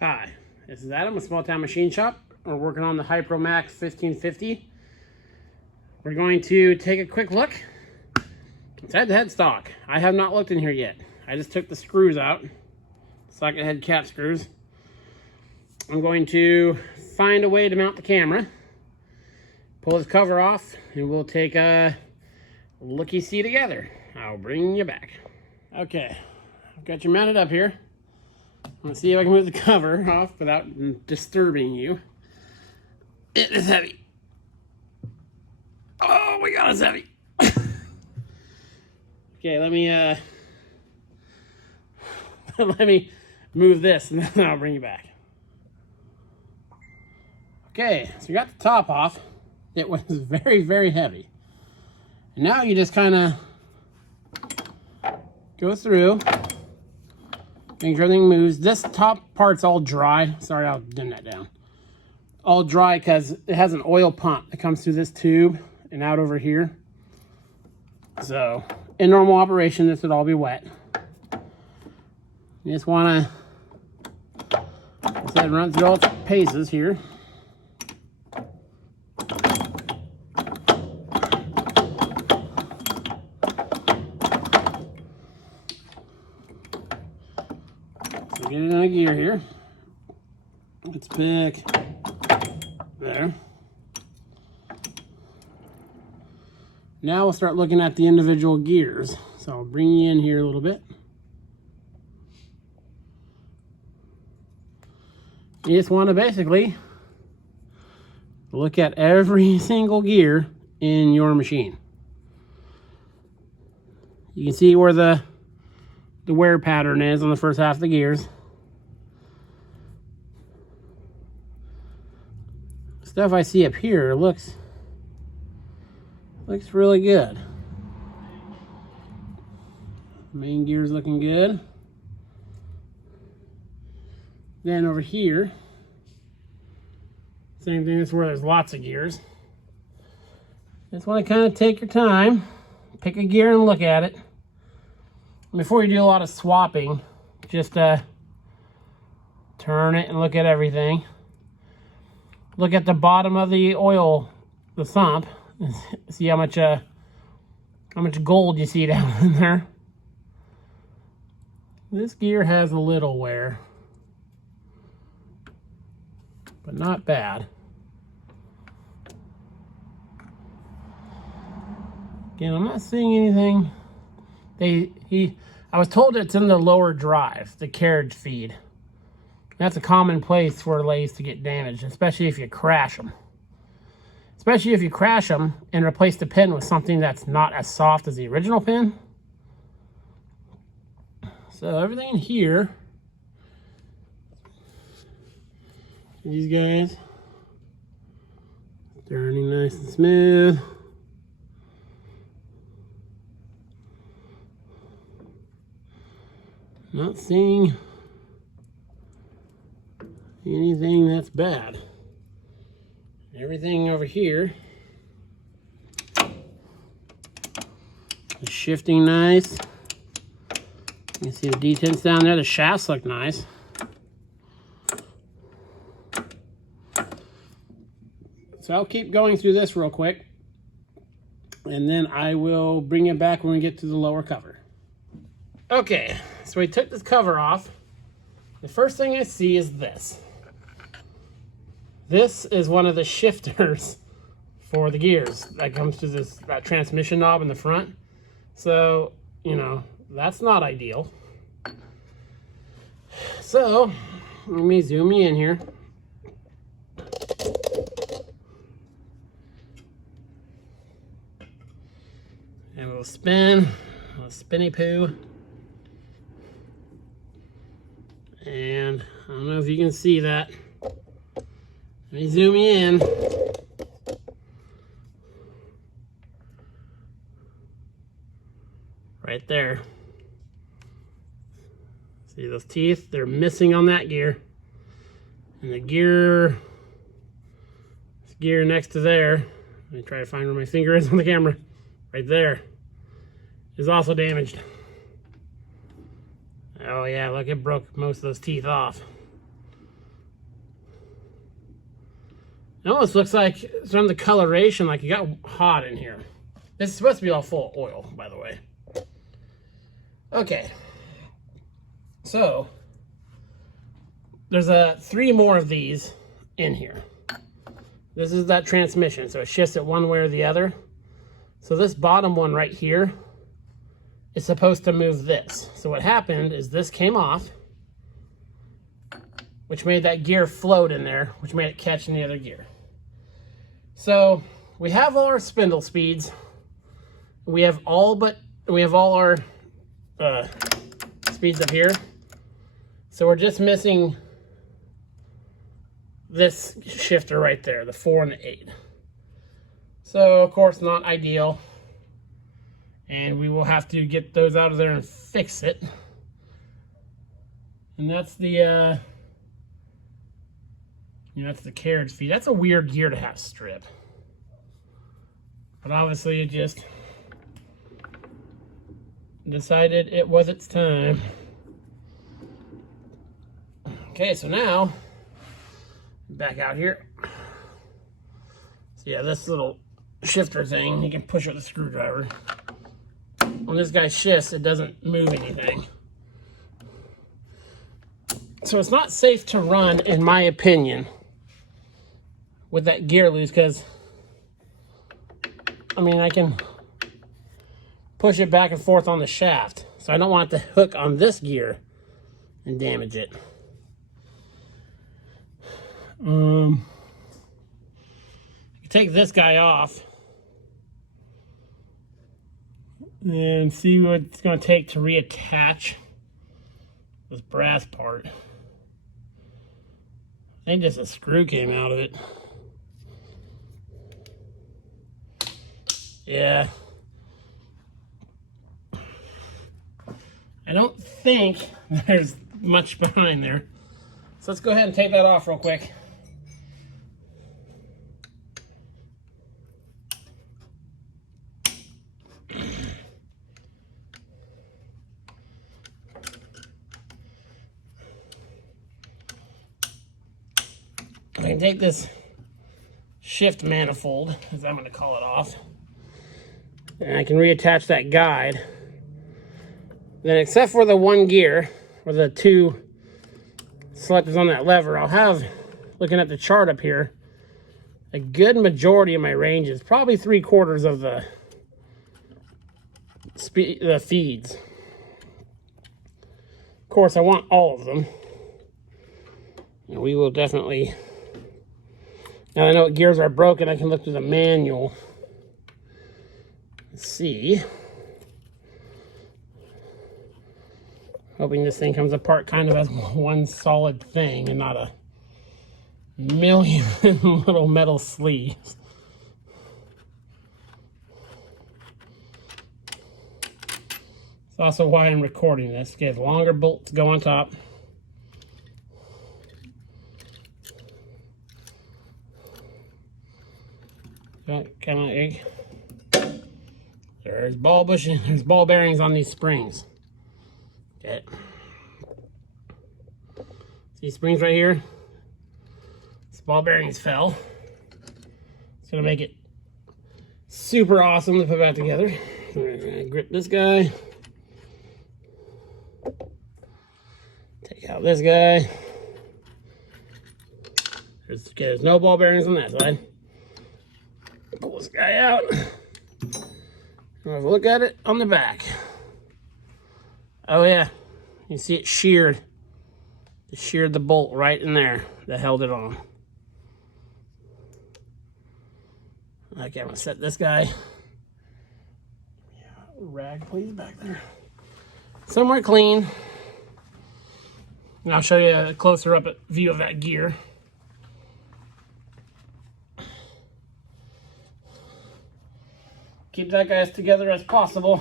Hi, this is Adam with Small Town Machine Shop. We're working on the hipromac 1550. We're going to take a quick look inside the headstock. I have not looked in here yet. I just took the screws out, socket head cap screws. I'm going to find a way to mount the camera, pull this cover off, and we'll take a looky-see together. I'll bring you back. Okay, I've got you mounted up here. Let's see if I can move the cover off without disturbing you. It is heavy. Oh my God, it's heavy. Okay, let me move this and then I'll bring you back. Okay, so we got the top off. It was very, very heavy. And now you just kind of go through, make sure everything moves. This top part's all dry. Sorry, I'll dim that down. All dry because it has an oil pump that comes through this tube and out over here. So, in normal operation, this would all be wet. You just want to run through all its paces here. So get it in a gear here. Let's pick there. Now we'll start looking at the individual gears. So I'll bring you in here a little bit. You just want to basically look at every single gear in your machine. You can see where the wear pattern is on the first half of the gears. Stuff I see up here looks really good. Main gear's looking good. Then over here, same thing. That's where there's lots of gears. Just want to kind of take your time, pick a gear and look at it. Before you do a lot of swapping, just turn it and look at everything. Look at the bottom of the oil, the sump, and see how much gold you see down in there. This gear has a little wear, but not bad. Again, I'm not seeing anything. I was told it's in the lower drive, the carriage feed. That's a common place for lathes to get damaged, especially if you crash them. Especially if you crash them and replace the pin with something that's not as soft as the original pin. So everything in here, these guys, turning nice and smooth. Not seeing anything that's bad. Everything over here is shifting nice. You can see the detents down there. The shafts look nice. So I'll keep going through this real quick, and then I will bring it back when we get to the lower cover. Okay, so we took this cover off. The first thing I see is this. This is one of the shifters for the gears that comes to that transmission knob in the front. So, you know, that's not ideal. So, let me zoom you in here. And we'll spin a spinny poo. And I don't know if you can see that. Let me zoom you in. Right there. See those teeth? They're missing on that gear. And the gear, this gear next to there, let me try to find where my finger is on the camera. Right there. Is also damaged. Oh yeah, look, it broke most of those teeth off. It almost looks like it's on the coloration, like it got hot in here. This is supposed to be all full of oil, by the way. Okay. So, there's 3 more of these in here. This is that transmission, so it shifts it one way or the other. So this bottom one right here is supposed to move this. So what happened is this came off, which made that gear float in there, which made it catch in the other gear. So we have all our spindle speeds. We have all our speeds up here. So we're just missing this shifter right there, the 4 and the 8. So of course not ideal. And we will have to get those out of there and fix it. And that's the that's the carriage feed. That's a weird gear to have strip. But obviously it just decided it was its time. Okay, so now, back out here. So yeah, this little shifter thing, you can push with a screwdriver. When this guy shifts, it doesn't move anything. So it's not safe to run, in my opinion, with that gear loose, because I mean, I can push it back and forth on the shaft, so I don't want it to hook on this gear and damage it. You take this guy off and see what it's going to take to reattach this brass part. I think just a screw came out of it. Yeah. I don't think there's much behind there. So let's go ahead and take that off real quick. I can take this shift manifold, as I'm going to call it, off. And I can reattach that guide. Then, except for the one gear, or the 2 selectors on that lever, I'll have, looking at the chart up here, a good majority of my ranges, probably 3/4 of the feeds. Of course, I want all of them. And we will definitely, now I know what gears are broken, I can look through the manual. Let's see. Hoping this thing comes apart kind of as one solid thing and not a million little metal sleeves. It's also why I'm recording this. Get longer bolts go on top. Kind of, there's ball bushing, there's ball bearings on these springs. Okay. See springs right here? These ball bearings fell. It's gonna make it super awesome to put back together. We're gonna grip this guy. Take out this guy. There's no ball bearings on that side. Pull this guy out. Have a look at it on the back. Oh yeah, you see it sheared. It sheared the bolt right in there that held it on. Okay, I'm gonna set this guy. Rag, please, back there. Somewhere clean. And I'll show you a closer up view of that gear. Keep that guy as together as possible.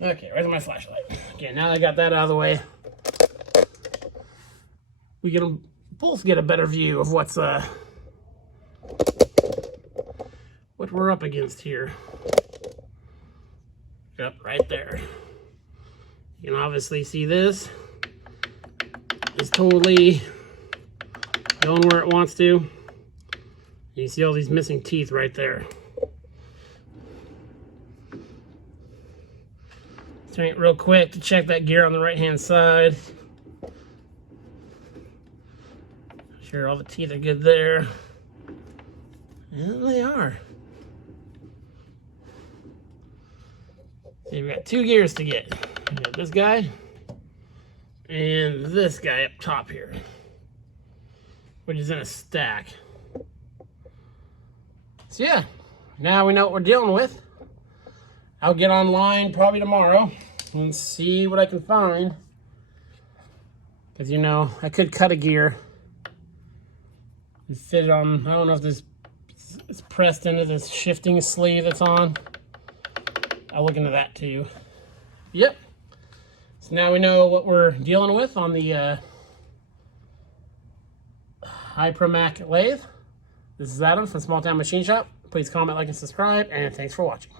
Okay, where's my flashlight? Okay, now that I got that out of the way, we can both get a better view of what we're up against here. Yep, right there. You can obviously see this. is totally going where it wants to. You see all these missing teeth right there. Turn it real quick to check that gear on the right hand side. Sure all the teeth are good there. And they are. So you've got 2 gears to get. You got this guy and this guy up top here, which is in a stack. So yeah, now we know what we're dealing with. I'll get online probably tomorrow and see what I can find. Because, you know, I could cut a gear and fit it on, I don't know if this is pressed into this shifting sleeve that's on. I'll look into that too. Yep. So now we know what we're dealing with on the hipromac lathe. This is Adam from Small Town Machine Shop. Please comment, like, and subscribe, and thanks for watching.